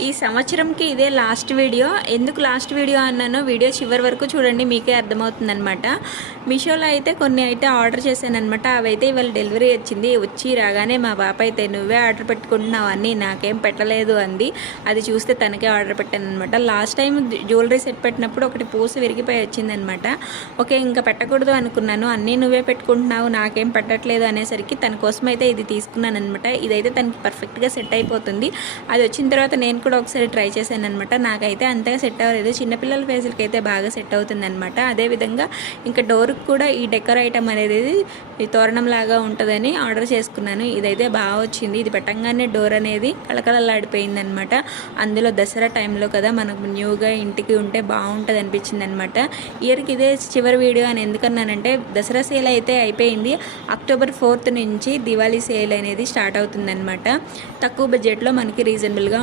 ఈ సంవత్సరంకి ఇదే లాస్ట్ వీడియో. ఎందుకు లాస్ట్ వీడియో అన్నానో వీడియో చివరి వరకు చూడండి మీకే అర్థమవుతుందనమాట మీషోలో అయితే కొన్ని అయితే ఆర్డర్ చేశాను అనమాట అవైతే ఇవాళ డెలివరీ వచ్చింది. వచ్చి రాగానే మా బాప అయితే నువ్వే ఆర్డర్ పెట్టుకుంటున్నావు అన్నీ నాకేం పెట్టలేదు అంది. అది చూస్తే తనకే ఆర్డర్ పెట్టాను అనమాట లాస్ట్ టైం జ్యువెలరీ సెట్ పెట్టినప్పుడు ఒకటి పూస విరిగిపోయి వచ్చిందనమాట ఓకే ఇంకా పెట్టకూడదు అనుకున్నాను. అన్నీ నువ్వే పెట్టుకుంటున్నావు నాకేం పెట్టట్లేదు అనేసరికి తన కోసం అయితే ఇది తీసుకున్నాను అనమాట ఇదైతే తనకి పర్ఫెక్ట్గా సెట్ అయిపోతుంది. అది వచ్చిన తర్వాత నేను కూడా ఒకసారి ట్రై చేశాను అనమాట నాకైతే అంతగా సెట్ అవ్వలేదు. చిన్నపిల్లల ఫేసులకి అయితే బాగా సెట్ అవుతుంది అనమాట అదేవిధంగా ఇంకా డోర్కి కూడా ఈ డెకర్ ఐటమ్ అనేది ఈ తోరణం లాగా ఉంటుందని ఆర్డర్ చేసుకున్నాను. ఇదైతే బాగా వచ్చింది. ఇది పెట్టంగానే డోర్ అనేది కళకళలాడిపోయింది అనమాట అందులో దసరా టైంలో కదా మనకు న్యూగా ఇంటికి ఉంటే బాగుంటుంది అనిపించింది అనమాట ఇయర్కి ఇదే చివరి వీడియో అని ఎందుకన్నానంటే దసరా సేల్ అయితే అయిపోయింది. అక్టోబర్ ఫోర్త్ నుంచి దివాళీ సేల్ అనేది స్టార్ట్ అవుతుందన్నమాట. తక్కువ బడ్జెట్లో మనకి రీజనబుల్గా